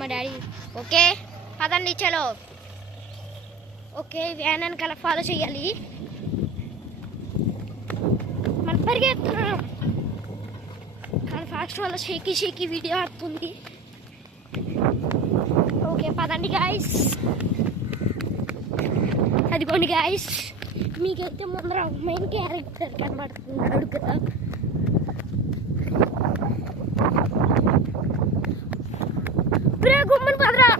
మా daddy okay పదండి చలో. ఓకే వ్యాన్ వెనకాల ఫాలో చేయాలి. మనం పరిగెత్తున్నాం కానీ ఫాస్ట్ వల్ల షేకీ వీడియో ఆడుతుంది. ఓకే పదండి గాయస్. అదిగోండి గాయస్, మీకైతే ముందర మెయిన్ క్యారెక్టర్ కనబడుతున్నాడు కదా. గుమ్మని పదరా.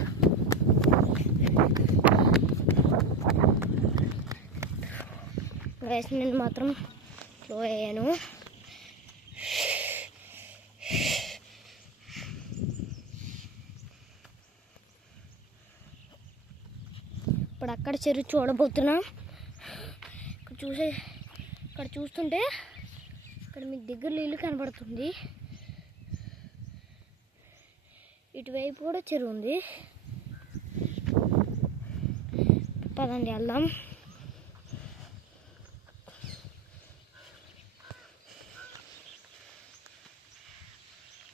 గాయస్ నేను మాత్రం స్లో అయ్యాను. ఇప్పుడు అక్కడ చెరువు చూడబోతున్నాం. ఇక్కడ చూస్తుంటే ఇక్కడ మీకు దగ్గరలో ఇల్లు కనబడుతుంది. ఇటువైపు కూడా చెరువు ఉంది. పదండి వెళ్దాం.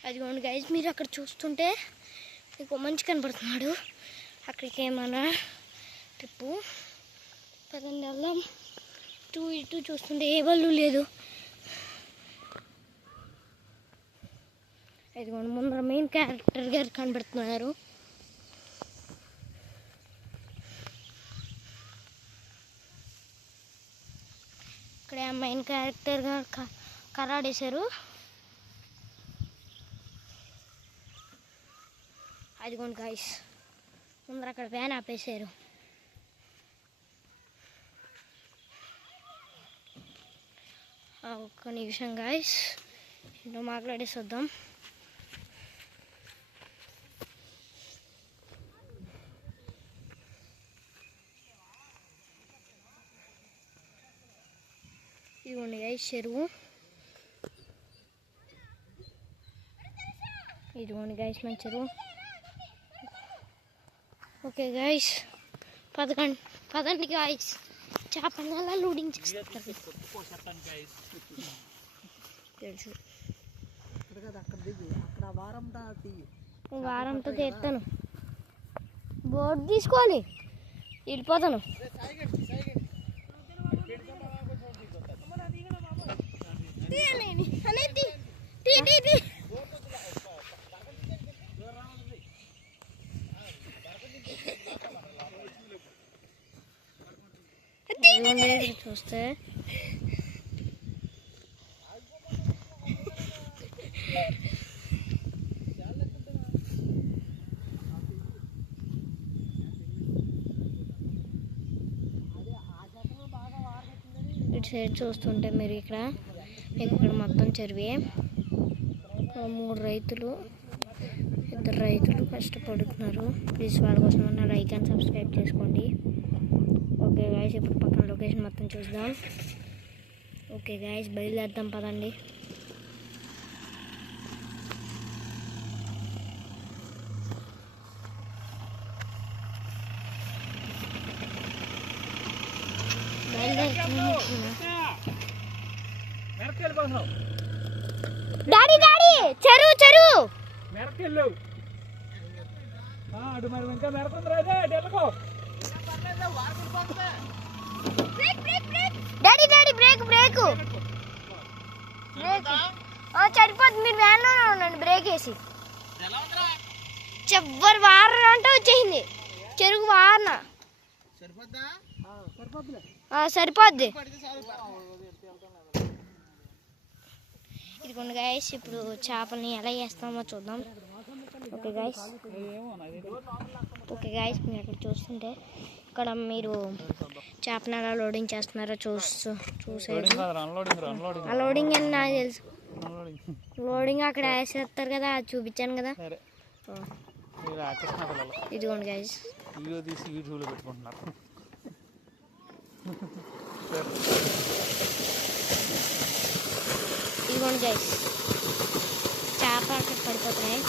అదిగోండి గైజ్, మీరు అక్కడ చూస్తుంటే మీకు మంచి కనబడుతున్నాడు. అక్కడికి ఏమన్నా ట్రిప్పు. పదండి వెళ్దాం. ఇటు చూస్తుంటే ఏ వాళ్ళు లేదు. ఇదిగోండి ముందర మెయిన్ క్యారెక్టర్ గారు కనబడుతున్నారు. ఇక్కడ మెయిన్ క్యారెక్టర్ గారు కరాడేశారు. అదిగోండి గాయస్, ముందర అక్కడ వ్యాన్ ఆపేశారు. ఒక్క నిమిషం గాయస్, ఏంటో మాట్లాడేసి వద్దాం. ఇదిగోండి గాయస్ చెరువు. ఇదిగోండి గాయస్ మన చెరువు. ఓకే గాయస్ పదండి గాయస్, చేపల లోడింగ్ చేస్తారు తెలుసు. వారంతో తీస్తాను, బోర్డు తీసుకోవాలి, వెళ్ళిపోతాను. చూస్తే ఇటు సైడ్ చూస్తుంటే మీరు ఇక్కడ మొత్తం చెరువే. 3 రైతులు, 2 రైతులు కష్టపడుతున్నారు. ప్లీజ్ వాళ్ళ కోసం నా లైక్ అండ్ సబ్స్క్రైబ్ చేసుకోండి. ఓకే గాయస్, ఇప్పుడు పక్కన లొకేషన్ మొత్తం చూద్దాం. ఓకే గాయస్ బయలుదేరుదాం పదండి. డాడీ చెరువు డాడీ బ్రేక్ సరిపోద్ది. మీరు వ్యాన్లోనే ఉండండి, బ్రేక్ వేసి. చెవ్వరు వారన అంటే వచ్చేసింది చెరుకు వారన. సరిపోద్ది. ఇదిగోండి గాయస్, ఇప్పుడు చేపల్ని ఎలా వేస్తామో చూద్దాం. ఓకే గాయస్ మీరు అక్కడ చూస్తుంటే ఇక్కడ మీరు చేపను ఎలా లోడింగ్ చేస్తున్నారో చూసేది. లోడింగ్ అని నాకు తెలుసు. లోడింగ్ అక్కడ వేసేస్తారు కదా, అది చూపించాను కదా. ఇదిగోండి గాయస్, వీడియో తీసి యూట్యూబ్లో పెట్టుకుంటున్నారు. ఇదిగోండి గైస్, చేప అక్కడ పడిపోతున్నాయి.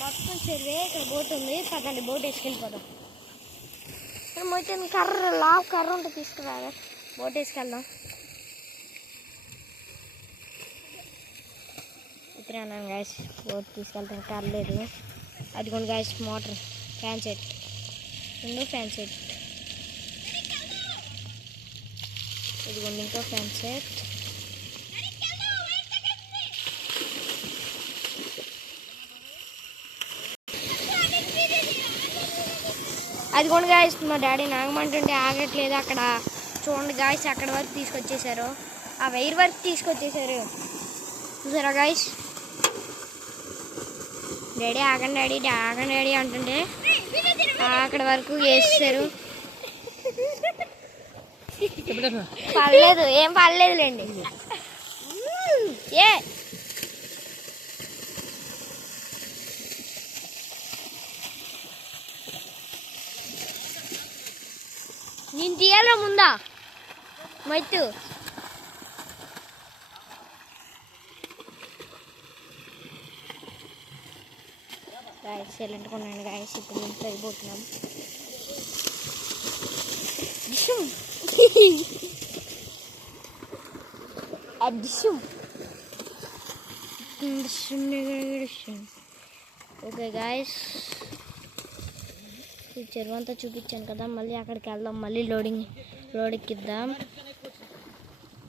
మొత్తం చెరువే. ఇక్కడ బోట్ ఉంది, పదండి బోట్ వేసుకెళ్ళిపోదాం. మొత్తం కర్ర లావు కర్ర ఉంటే తీసుకురా, బోట్ వేసుకెళ్దాం. ఇతరేనా గాయస్, బోట్ తీసుకెళ్తాం, కర్ర లేదు. అదిగోండి guys motor, fan set, 2 fan set. ఇదిగోండి ఇంకో ఫ్యాన్ సెట్. అదిగోండి గాయస్, మా డాడీ నాగమంటుంటే ఆగట్లేదు. అక్కడ చూడండి గాయస్, అక్కడ వరకు తీసుకొచ్చేసారు, ఆ వైర్ వరకు తీసుకొచ్చేసారు. చూసారా గాయస్, డాడీ ఆగండి డాడీ, ఆగండి డాడీ అంటుంటే అక్కడ వరకు వేసేసారు. పర్లేదు, ఏం పర్లేదులేండి. ఏ నేను తీయాలా ముందా మైతు? గాయస్ సైలెంట్గా ఉన్నాను గాయస్, ఇప్పుడు ఇంట్లో అయిపోతున్నాం. ఓకే గాయస్, ఈ చెరువు అంతా చూపించాను కదా, మళ్ళీ అక్కడికి వెళ్దాం. మళ్ళీ లోడ్ ఎక్కిద్దాం.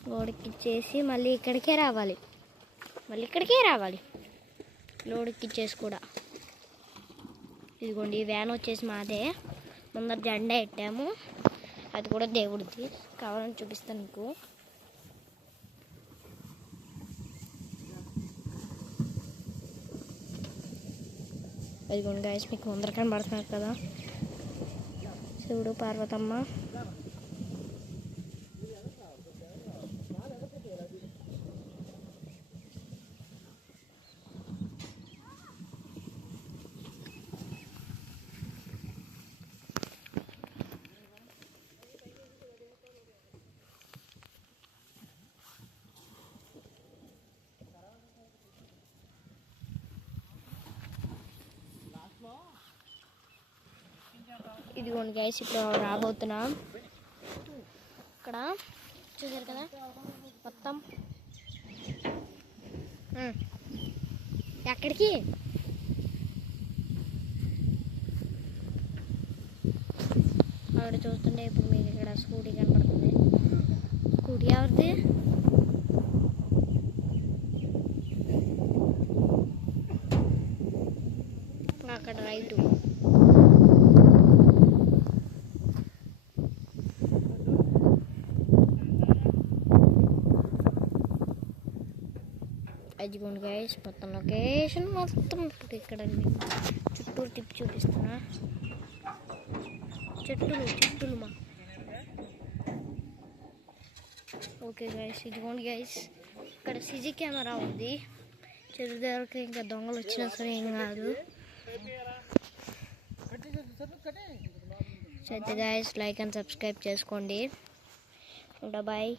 లోడ్ ఎక్కిచ్చేసి మళ్ళీ ఇక్కడికే రావాలి, లోడ్ ఎక్కిచ్చేసి కూడా. ఇదిగోండి ఈ వ్యాన్ వచ్చేసి మాదే, ముందర జెండా పెట్టాము, అది కూడా దేవుడిది, కావాలని చూపిస్తాను మీకు. ఇదిగోండి గాయస్, మీకు ముందర కనబడుతున్నారు కదా శివుడు పార్వతమ్మ. ఇదిగోండి గైస్, ఇప్పుడు రాబోతున్నాం. ఇక్కడ చూసారు కదా మొత్తం. ఎక్కడికి? అక్కడ చూస్తుంటే ఇప్పుడు మీకు ఇక్కడ స్కూటీ కనబడుతుంది. స్కూటీ ఎవరిది? అక్కడ రైటు. అదిగోండి గైస్, మొత్తం లొకేషన్ మొత్తం ఇప్పుడు ఇక్కడ చుట్టూరు తిప్పి చూపిస్తున్నా. చెట్టులు మా. ఓకే గైస్, ఇదిగోండి గైస్, ఇక్కడ సిజీ కెమెరా ఉంది. చెరువు దగ్గరకు ఇంకా దొంగలు వచ్చినా సరే ఏం కాదు. గైస్ లైక్ అండ్ సబ్స్క్రైబ్ చేసుకోండి. బాయ్.